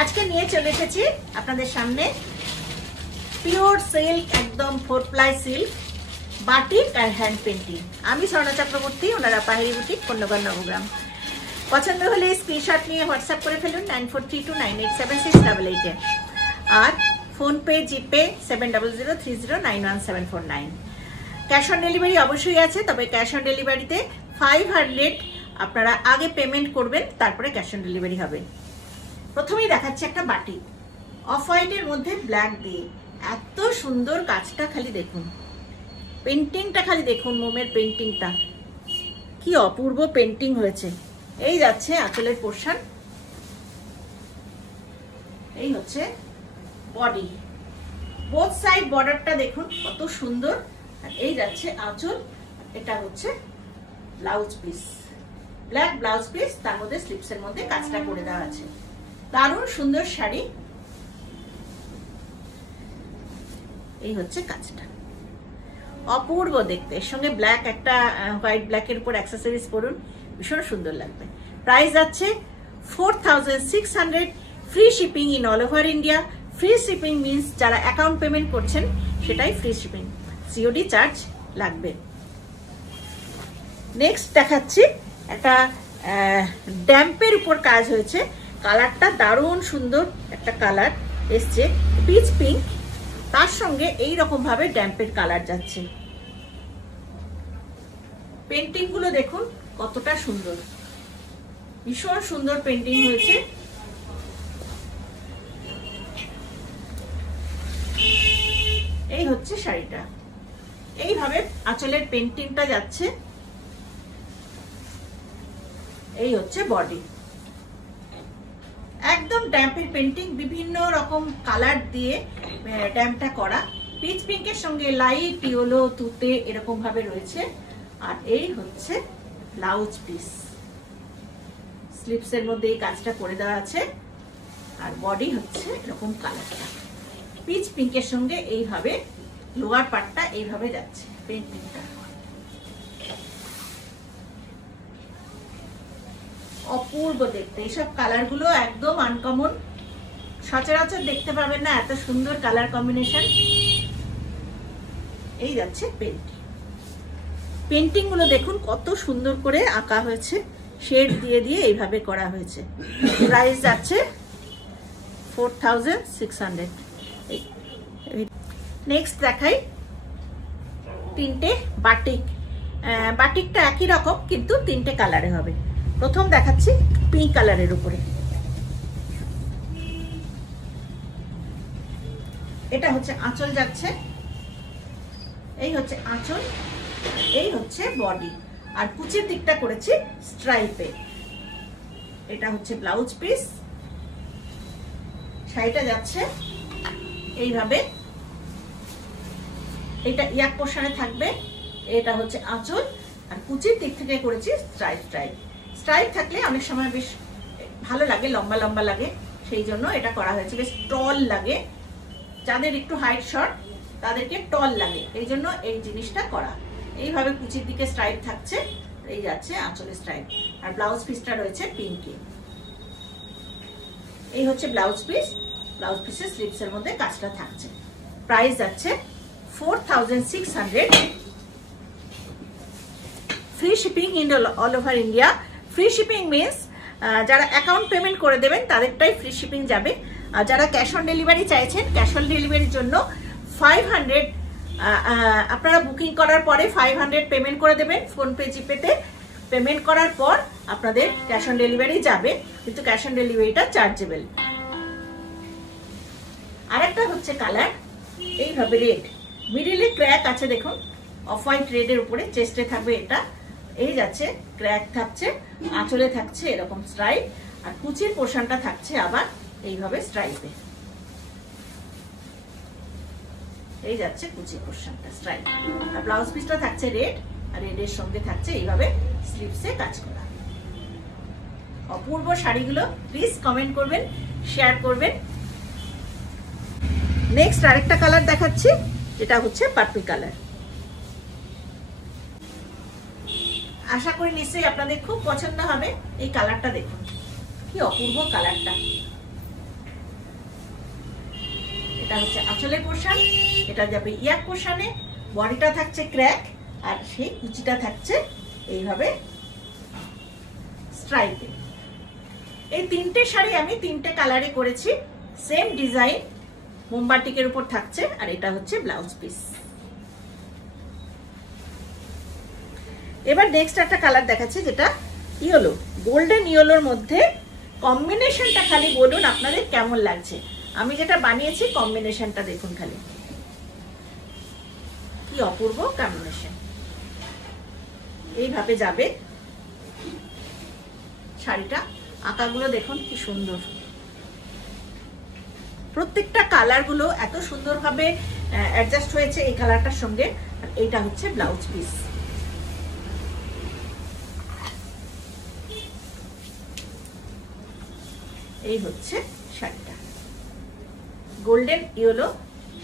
আজকে নিয়ে চলে এসেছি আপনাদের সামনে পিওর সিল্ক, একদম 4 ply সিল্ক বাটিক আর হ্যান্ড পেন্টিং। আমি স্বর্ণা চক্রবর্তী, ওনারা পাহাড়ি বুটিক, কন্যগর নবগ্রাম। পছন্দ হলে স্ক্রিনশট নিয়ে হোয়াটসঅ্যাপ করে ফেলুন 9432987688 আর PhonePe, GPay 7003091749। Cash on delivery অবশ্যই আছে, তবে ক্যাশ অন ডেলিভারিতে 500 আপনারা আগে পেমেন্ট করবেন, তারপরে ক্যাশ অন ডেলিভারি হবে। প্রথমেই দেখাচ্ছি একটা বাটি অফ হোয়াইটের মধ্যে ব্ল্যাক দিয়ে, এত সুন্দর কাজটা খালি দেখুন, পেন্টিংটা খালি দেখুন, মোমের পেন্টিংটা কি অপূর্ব পেন্টিং হয়েছে। এই যাচ্ছে আঁচলের পোর্শন, এই হচ্ছে বডি, বোথ সাইড বর্ডারটা দেখুন কত সুন্দর। আর এই যাচ্ছে আঁচল, এটা হচ্ছে blouse piece, black blouse piece, তার মধ্যে স্লিপসের মধ্যে কাজটা করে দেওয়া আছে। দারুণ সুন্দর শাড়ি। এই হচ্ছে কাজটা, অপূর্ব দেখতে। এর সঙ্গে ব্ল্যাক একটা হোয়াইট ব্ল্যাকের উপর অ্যাক্সেসরিজ পরুন, ভীষণ সুন্দর লাগবে। প্রাইস আছে 4600, free shipping in all over India. Free shipping means যারা অ্যাকাউন্ট পেমেন্ট করছেন সেটাই ফ্রি শিপিং, সিওডি চার্জ লাগবে। নেক্সট দেখাচ্ছি একটা ড্যাম্পের উপর কাজ হয়েছে, কালারটা দারুণ সুন্দর একটা কালার এসছে, পিচ পিঙ্ক, তার সঙ্গে এই রকম ভাবে ড্যাম্পের কালার যাচ্ছে। পেন্টিং গুলো দেখুন কতটা সুন্দর, ভীষণ সুন্দর পেন্টিং হয়েছে। এই হচ্ছে শাড়িটা, এইভাবে আঁচলের পেন্টিংটা যাচ্ছে। এই হচ্ছে বডি, একদম ড্যাম্পের পেন্টিং, বিভিন্ন রকম কালার দিয়ে ড্যাম্পটা করা, পিচ পিঙ্কের সঙ্গে লাইট ইয়েলো, তুতে এরকম ভাবে রয়েছে। আর এই হচ্ছে ব্লাউজ পিস, স্লিপসের মধ্যে এই কাজটা করে দেওয়া আছে। আর বডি হচ্ছে এরকম কালারটা, পিচ পিঙ্কের সঙ্গে এইভাবে লোয়ার পার্টটা এইভাবে যাচ্ছে পেন্টিংটা। অপূর্ব দেখতে, এইসব কালার গুলো একদম আনকমন, সচরাচর দেখতে পাবেন না এত সুন্দর কালার কম্বিনেশন। এই যাচ্ছে পেন্টিং, পেন্টিং গুলো দেখুন কত সুন্দর করে আঁকা হয়েছে, শেড দিয়ে দিয়ে এইভাবে করা হয়েছে। প্রাইস যাচ্ছে 4600। নেক্সট দেখাই তিনটে বাটিক, বাটিকটা একই রকম কিন্তু তিনটে কালারে হবে। প্রথম দেখাচ্ছি পিঙ্ক কালারের উপরে, এটা হচ্ছে আঁচল যাচ্ছে, এই হচ্ছে আঁচল, এই হচ্ছে বডি। আর কুচির দিকটা করেছি স্ট্রাইপে। এটা হচ্ছে ব্লাউজ পিস, শাড়িটা যাচ্ছে এইভাবে, এটা ইয়াক পোর্শনে থাকবে। এটা হচ্ছে আঁচল, আর কুচির দিক থেকে করেছি স্ট্রাইপ। স্ট্রাইপ থাকলে অনেক সময় বেশ ভালো লাগে, লম্বা লম্বা লাগে, সেই জন্য এটা করা হয়েছে, বেশ টল লাগে। যাদের একটু হাইট শর্ট তাদেরকে টল লাগে, এই জন্য এই জিনিসটা করা। এইভাবে কুচির দিকে স্ট্রাইপ থাকছে, এই যাচ্ছে আঁচলের স্ট্রাইপ। আর ব্লাউজ পিসটা রয়েছে পিঙ্কে। এই হচ্ছে ব্লাউজ পিস, ব্লাউজ পিসের স্লিপসের মধ্যে কাজটা থাকছে। প্রাইস যাচ্ছে 4600, free shipping in all over India. Free shipping means যারা অ্যাকাউন্ট পেমেন্ট করে দেবেন তাদেরটাই ফ্রি শিপিং যাবে। আর যারা ক্যাশ অন ডেলিভারি চাইছেন, ক্যাশ অন ডেলিভারির জন্য 500 আপনারা বুকিং করার পরে 500 পেমেন্ট করে দেবেন ফোনপে, জিপেতে। পেমেন্ট করার পর আপনাদের ক্যাশ অন ডেলিভারি যাবে, কিন্তু ক্যাশ অন ডেলিভারিটা চার্জেবল। আরেকটা হচ্ছে কালার এইভাবে রেড, মিডিলে ক্র্যাক আছে দেখুন, অফ হোয়াইট রেডের উপরে, চেস্টে থাকবে এটা, এই যাচ্ছে ক্র্যাক থাকছে, আঁচলে থাকছে এরকম স্ট্রাইপ, আর কুচির পোর্শনটা থাকছে আবার এইভাবে স্ট্রাইপে। এই যাচ্ছে কুচির পোর্শনটা স্ট্রাইপ, আর ব্লাউজ পিসটা থাকছে রেড, আর রেডের সঙ্গে থাকছে এইভাবে স্লিভসে কাজ করা। অপূর্ব শাড়িগুলো, প্লিজ কমেন্ট করবেন, শেয়ার করবেন। নেক্সট আরেকটা কালার দেখাচ্ছি, যেটা হচ্ছে পার্পল কালার। আশা করি নিশ্চয়ই আপনাদের খুব পছন্দ হবে। এই কালারটা দেখুন, কি অপূর্ব কালারটা, এটা হচ্ছে আঁচলের পোর্শন, এটা যাবে ইয়াক পোর্শনে, বডিটা থাকছে ক্র্যাক, আর সেই কুচিটা থাকছে এইভাবে স্ট্রাইপে। এই তিনটে শাড়ি আমি তিনটে কালারে করেছি, সেম ডিজাইন মোমবাটিকের উপর থাকছে, আর এটা হচ্ছে ব্লাউজ পিস। এবার নেক্সট একটা কালার দেখাচ্ছি, যেটা ইয়েলো, গোল্ডেন ইয়েলোর মধ্যে। কম্বিনেশনটা খালি বলুন আপনাদের কেমন লাগছে। আমি যেটা বানিয়েছি কম্বিনেশনটা দেখুন খালি, কি অপূর্ব কম্বিনেশন। এইভাবে যাবে শাড়িটা, আঁকাগুলো দেখুন কি সুন্দর, প্রত্যেকটা কালার গুলো এত সুন্দরভাবে অ্যাডজাস্ট হয়েছে এই কালারটার সঙ্গে। আর এইটা হচ্ছে ব্লাউজ পিস। এই হচ্ছে শাড়িটা, গোল্ডেন ইয়েলো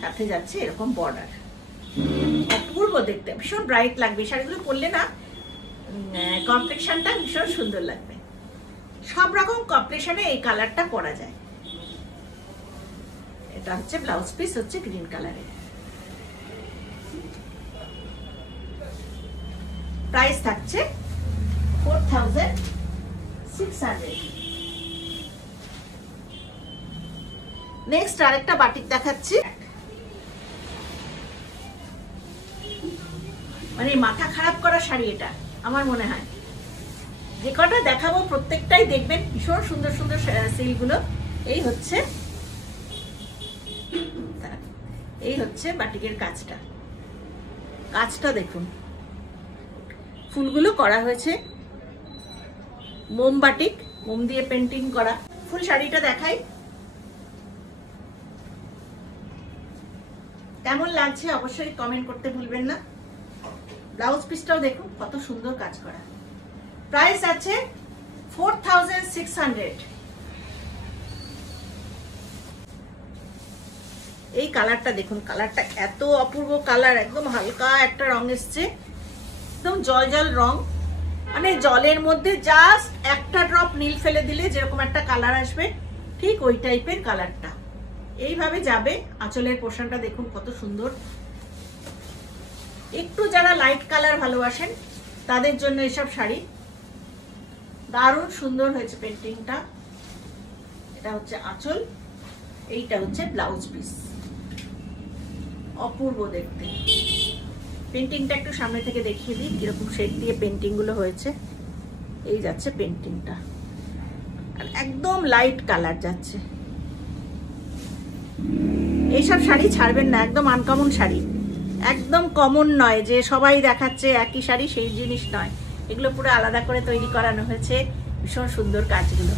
সাথে যাচ্ছে এরকম বর্ডার, অপূর্ব দেখতে, ভীষণ ব্রাইট লাগবে শাড়িগুলো পরলে না, কমপ্লেকশনটা ভীষণ সুন্দর লাগবে। সব রকম কমপ্লেকশনে এই কালারটা পরা যায়। এটা হচ্ছে ব্লাউজ পিস, হচ্ছে গ্রিন কালারের। প্রাইস থাকছে 4600। নেক্সট আরেকটা বাটিক দেখাচ্ছি, মানে মাথা খারাপ করা শাড়ি এটা আমার মনে হয়। যে কটা দেখাবো প্রত্যেকটাই দেখবেন ভীষণ সুন্দর সুন্দর সিলগুলো। এই হচ্ছে বাটিকের কাজটা, কাজটা দেখুন, ফুলগুলো করা হয়েছে মোম বাটিক, মোম দিয়ে পেন্টিং করা। ফুল শাড়িটা দেখাই, কেমন লাগছে অবশ্যই কমেন্ট করতে ভুলবেন না। ব্লাউজ পিসটাও দেখুন কত সুন্দর কাজ করা। প্রাইস আছে 4600। এই কালারটা দেখুন, কালারটা এত অপূর্ব কালার, একদম হালকা একটা রং এসছে, একদম জল জল রং, মানে জলের মধ্যে জাস্ট একটা ড্রপ নীল ফেলে দিলে যেরকম একটা কালার আসবে, ঠিক ওই টাইপের কালারটা। এইভাবে যাবে আঁচলের পোর্শনটা দেখুন কত সুন্দর। একটু যারা লাইট কালার ভালোবাসেন তাদের জন্য এসব শাড়ি দারুণ সুন্দর হয়েছে পেন্টিংটা। এটা হচ্ছে আঁচল, এইটা হচ্ছে ব্লাউজ পিস, অপূর্ব দেখতে। পেন্টিংটা একটু সামনে থেকে দেখিয়ে দিই কিরকম শেড দিয়ে পেন্টিং গুলো হয়েছে। এই যাচ্ছে পেন্টিংটা, আর একদম লাইট কালার যাচ্ছে। এইসব শাড়ি ছাড়বেন না, একদম আনকমন শাড়ি, একদম কমন নয় যে সবাই দেখাচ্ছে একই শাড়ি, সেই জিনিস নয়। এগুলো পুরো আলাদা করে তৈরি করানো হয়েছে, ভীষণ সুন্দর কাজগুলো।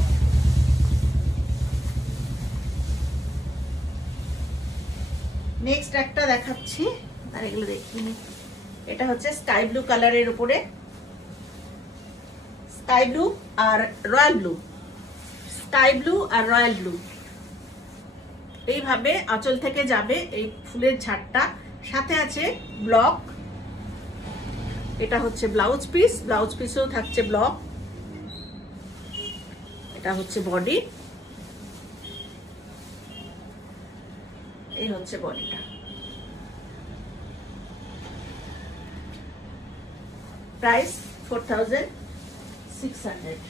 নেক্সট একটা দেখাচ্ছি, আর এগুলো দেখিনি। এটা হচ্ছে স্কাই ব্লু কালারের উপরে, স্কাই ব্লু আর রয়্যাল ব্লু, স্কাই ব্লু আর রয়্যাল ব্লু। এইভাবে আঁচল থেকে যাবে এই ফুলের ঝাড়টা, সাথে আছে ব্লক। এটা হচ্ছে ব্লাউজ পিস, ব্লাউজ পিসেও থাকছে ব্লক। এটা হচ্ছে বডি, এই হচ্ছে বডিটা। প্রাইস 4600।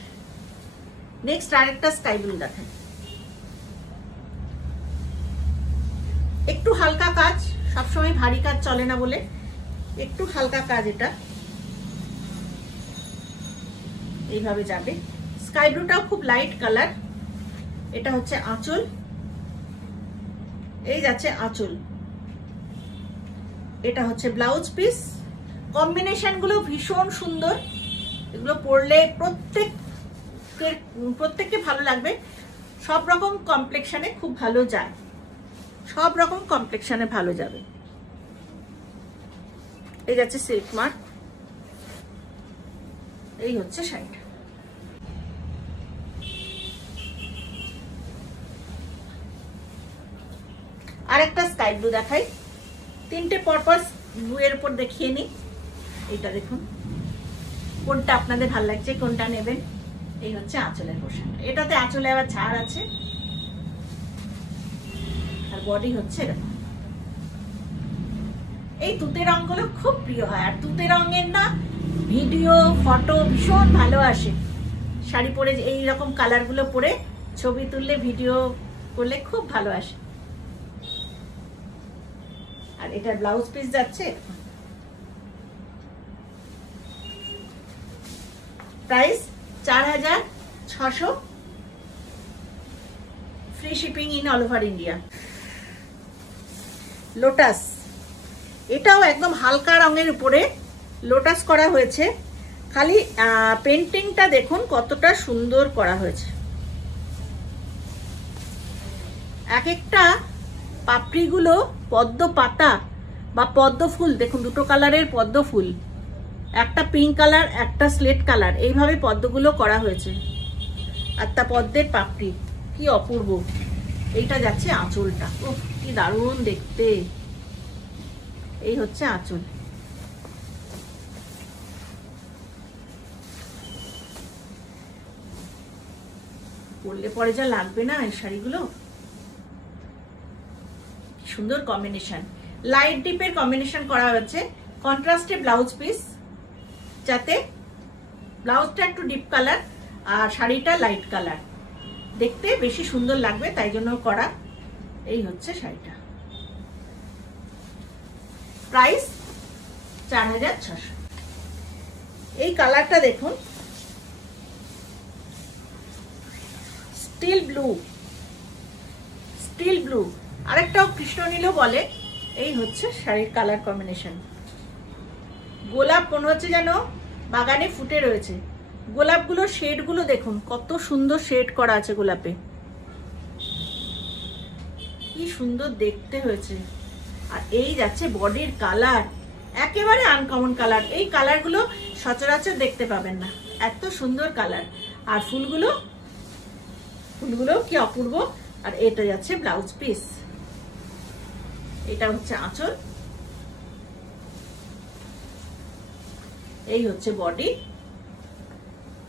নেক্সট আরেকটা স্কাই ব্লু দেখেন, একটু হালকা কাজ, সবসময় ভারী কাজ চলে না বলে একটু হালকা কাজ। এটা এইভাবে যাবে। স্কাই ব্লুটাও খুব লাইট কালার। এটা হচ্ছে আঁচল, এই যাচ্ছে আঁচল। এটা হচ্ছে ব্লাউজ পিস। কম্বিনেশন গুলো ভীষণ সুন্দর, এগুলো পরলে প্রত্যেককে ভালো লাগবে। সব রকম কমপ্লেকশনে খুব ভালো যায়, সব রকম কমপ্লেকশনে ভালো যাবে। এই যাচ্ছে সিল্ক মার্ক। এই হচ্ছে শাড়িটা। আরেকটা স্কাই ব্লু দেখাই, তিনটে পরপর ব্লু এর উপর দেখিয়ে নি। এইটা দেখুন, কোনটা আপনাদের ভালো লাগছে, কোনটা নেবেন। এই হচ্ছে আঁচলের পোর্শন, এটাতে আঁচলে আবার ছাড় আছে। আর বডি হচ্ছে এরকম। এই তুতে রঙগুলো খুব প্রিয় হয়, আর তুতে রঙের না ভিডিও ফটো ভীষণ ভালো আসে। শাড়ি পরে এইরকম কালারগুলো পরে ছবি তুললে ভিডিও করলে খুব ভালো আসে। আর এটা ব্লাউজ পিস যাচ্ছে, price 4600, free shipping in all over India. Lotus, এটাও একদম হালকা রঙের উপরে লোটাস করা হয়েছে। খালি পেন্টিংটা দেখুন কতটা সুন্দর করা হয়েছে। এক একটা পাপড়িগুলো পদ্ম পাতা বা পদ্ম ফুল, দেখুন দুটো কালারের পদ্ম ফুল, একটা পিঙ্ক কালার একটা স্লেট কালার, এইভাবে পদ্মগুলো করা হয়েছে। আর তা পদ্মের পাপড়ি কি অপূর্ব। এইটা যাচ্ছে আঁচলটা, ও কি দারুণ দেখতে। এই হচ্ছে আঁচল। পরলে পরে যা লাগবে না এই শাড়িগুলো, সুন্দর কম্বিনেশন, লাইট ডিপের কম্বিনেশন করা হয়েছে। কন্ট্রাস্টে ব্লাউজ পিস, যাতে ব্লাউজটা একটু ডিপ কালার আর শাড়িটা লাইট কালার, দেখতে বেশি সুন্দর লাগবে, তাই জন্য করা। এই হচ্ছে শাড়িটা, প্রাইস 4600। এই কালারটা দেখুন, স্টিল ব্লু, স্টিল ব্লু, আরেকটাও কৃষ্ণনীলও বলে। এই হচ্ছে শাড়ির কালার কম্বিনেশন। গোলাপ মনে হচ্ছে যেন বাগানে ফুটে রয়েছে। গোলাপগুলোর শেডগুলো দেখুন কত সুন্দর শেড করা আছে গোলাপে, কি সুন্দর দেখতে হয়েছে। আর এই যাচ্ছে বডির কালার, একেবারে আনকমন কালার। এই কালারগুলো সচরাচর দেখতে পাবেন না, এত সুন্দর কালার। আর ফুলগুলো কি অপূর্ব। আর এটা যাচ্ছে ব্লাউজ পিস, এটা হচ্ছে আঁচল, এই হচ্ছে body,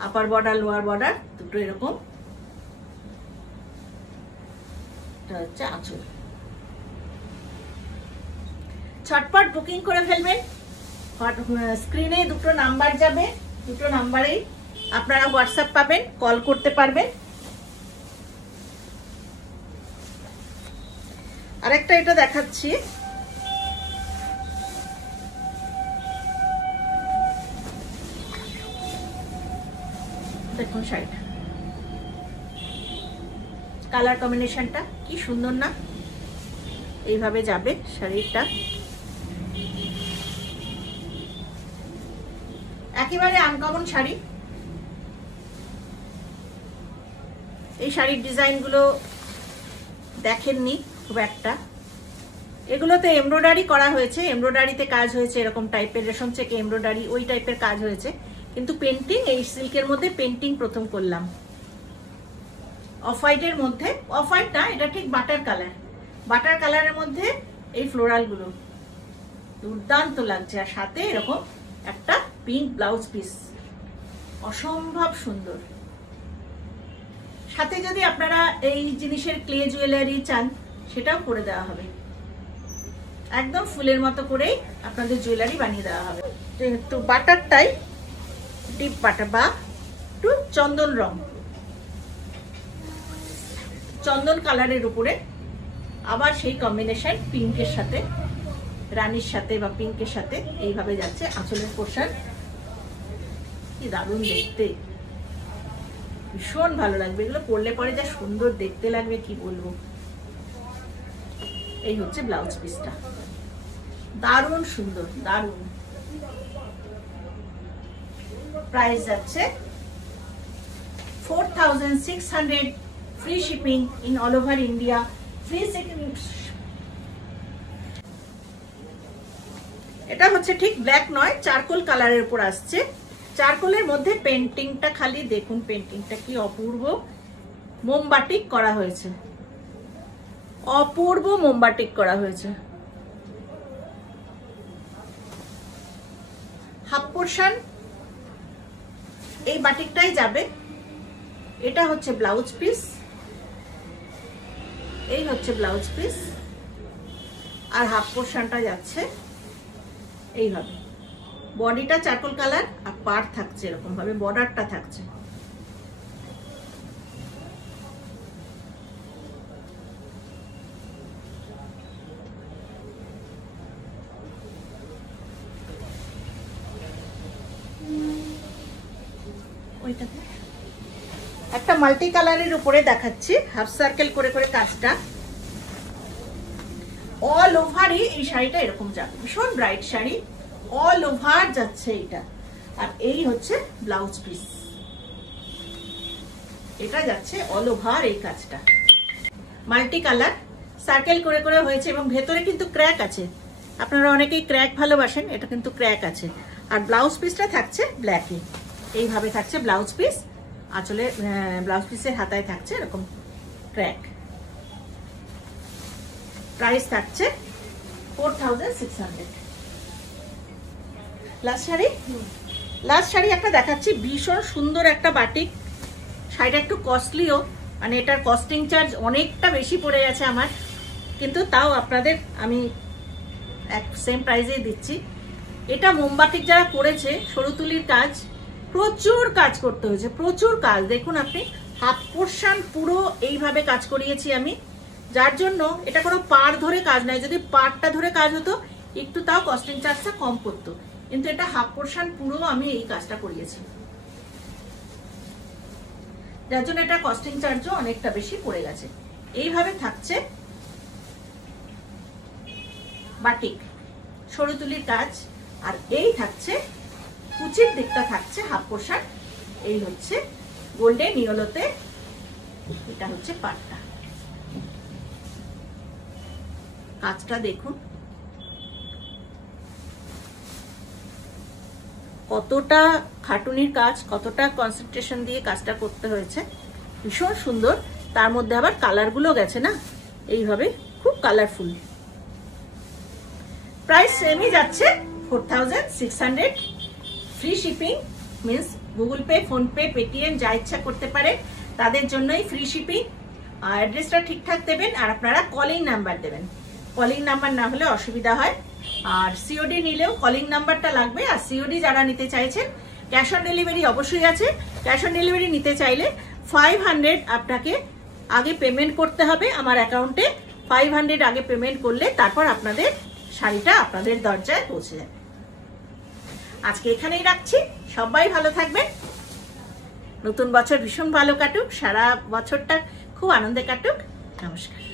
upper border lower border দুটো এরকম। এটা হচ্ছে আঁচল। ছটপট বুকিং করে ফেলবেন। স্ক্রিনে দুটো নাম্বার যাবে, দুটো নাম্বারেই আপনারা হোয়াটসঅ্যাপ পাবেন, কল করতে পারবেন। আরেকটা এটা দেখাচ্ছি, দেখুন শাড়িটা, কালার কম্বিনেশনটা কি সুন্দর না। এইভাবে যাবে শাড়িটা, একেবারে আনকমন শাড়ি। এই শাড়ির ডিজাইনগুলো দেখেননি খুব একটা, এগুলোতে এমব্রয়ডারি করা হয়েছে, এমব্রয়ডারিতে কাজ হয়েছে, এরকম টাইপের রেশম থেকে এমব্রয়ডারি ওই টাইপের কাজ হয়েছে। কিন্তু পেন্টিং এই সিল্কের মধ্যে পেন্টিং প্রথম করলাম। অফ হোয়াইটের মধ্যে, অফ হোয়াইট না, এটা ঠিক বাটার কালার, বাটার কালারের মধ্যে এই ফ্লোরালগুলো দুর্দান্ত লাগছে। আর সাথে এরকম একটা পিঙ্ক ব্লাউজ পিস, অসম্ভব সুন্দর। সাথে যদি আপনারা এই জিনিসের ক্লে জুয়েলারি চান সেটাও করে দেওয়া হবে, একদম ফুলের মতো করেই আপনাদের জুয়েলারি বানিয়ে দেওয়া হবে। তো বাটারটাই ডিপ বাটার বা একটু চন্দন রং, চন্দন কালারের উপরে আবার সেই কম্বিনেশন পিঙ্কের সাথে, রানীর সাথে বা পিঙ্কের সাথে এইভাবে যাচ্ছে আঁচলের পোর্শন। কি দারুণ দেখতে, ভীষণ ভালো লাগবে। এগুলো পরলে পরে যা সুন্দর দেখতে লাগবে কি বলবো। এই হচ্ছে ব্লাউজ পিসটা, দারুণ সুন্দর, দারুণ। প্রাইস যাচ্ছে 4600, free shipping in all over India, free shipping. এটা হচ্ছে ঠিক ব্ল্যাক নয়, চারকোল কালারের উপর আসছে। চারকোলের মধ্যে পেন্টিংটা খালি দেখুন, পেন্টিংটা কি অপূর্ব। মোমবাটিক করা হয়েছে, অপূর্ব মোমবাটিক করা হয়েছে। হাফ পোর্শন এই বাটিকটাই যাবে। এটা হচ্ছে ব্লাউজ পিস, এই হচ্ছে ব্লাউজ পিস। আর হাফ পোর্শনটা যাচ্ছে এইভাবে। বডিটা চারকোল কালার আর পাড় থাকছে এরকম ভাবে, বর্ডারটা থাকছে। ওইটাতে একটা মাল্টি কালারের উপরে দেখাচ্ছি, হাফ সার্কেল করে করে কাজটা। অল ওভারই এই শাড়িটা এরকম যাবে, ভীষণ ব্রাইট শাড়ি, অল ওভার যাচ্ছে এটা। আর এই হচ্ছে ব্লাউজ পিস, এটা যাচ্ছে অল ওভার এই কাজটা। মাল্টি কালার সার্কেল করে করে হয়েছে এবং ভেতরে কিন্তু ক্র্যাক আছে। আপনারা অনেকেই ক্র্যাক ভালোবাসেন, এটা কিন্তু ক্র্যাক আছে। আর ব্লাউজ পিসটা থাকছে ব্ল্যাকে, এইভাবে থাকছে ব্লাউজ পিস। আসলে ব্লাউজ পিসের হাতায় থাকছে এরকম ক্র্যাক। প্রাইস থাকছে 4600। লাস্ট শাড়ি একটা দেখাচ্ছি, ভীষণ সুন্দর একটা বাটিক। শাড়িটা একটু কস্টলিও, মানে এটার কস্টিং চার্জ অনেকটা বেশি পড়ে গেছে আমার, কিন্তু তাও আপনাদের আমি সেম প্রাইসেই দিচ্ছি। এটা মোমবাটিক যারা করেছে, সরুতুলির কাজ, প্রচুর কাজ করতে হয়েছে, প্রচুর কাজ। দেখুন আপনি, হাফ পোর্শন পুরো এইভাবে কাজ করিয়েছি আমি, যার জন্য এটা কোনো পাড় ধরে কাজ নাই। যদি পাড়টা ধরে কাজ হতো একটু তাও কস্টিং চার্জটা কম করতো, কিন্তু এটা হাফ পোর্শন পুরো আমি এই কাজটা করিয়েছি, যার জন্য এটা কস্টিং চার্জও অনেকটা বেশি পড়ে গেছে। এইভাবে থাকছে বাটিক, সরুতুলির কাজ। আর এই থাকছে কুচির দিকটা থাকছে হাফ পোর্শন, এই হচ্ছে গোল্ডেন ইয়েলোতে, এটা হচ্ছে পাটটা। কাজটা দেখুন কতটা খাটুনির কাজ, কতটা কনসেন্ট্রেশন দিয়ে কাজটা করতে হয়েছে, ভীষণ সুন্দর। তার মধ্যে আবার কালারগুলো গেছে না এইভাবে, খুব কালারফুল। প্রাইস সেমই যাচ্ছে 4600। Free shipping, means Google pay, PhonePe, Paytm যা ইচ্ছা করতে পারে, তাদের জন্যই ফ্রি শিপিং। অ্যাড্রেসটা ঠিকঠাক দেবেন আর আপনারা কলিং নাম্বার দেবেন, কলিং নাম্বার না হলে অসুবিধা হয়। আর সিওডি নিলেও কলিং নাম্বারটা লাগবে। আর সিওডি যারা নিতে চাইছেন, ক্যাশ অন ডেলিভারি অবশ্যই আছে। ক্যাশ অন ডেলিভারি নিতে চাইলে 500 আপনাকে আগে পেমেন্ট করতে হবে আমার অ্যাকাউন্টে। 500 আগে পেমেন্ট করলে তারপর আপনাদের শাড়িটা আপনাদের দরজায় পৌঁছে যাবে। আজকে এখানেই রাখছি, সবাই ভালো থাকবেন। নতুন বছর ভীষণ ভালো কাটুক, সারা বছরটা খুব আনন্দে কাটুক। নমস্কার।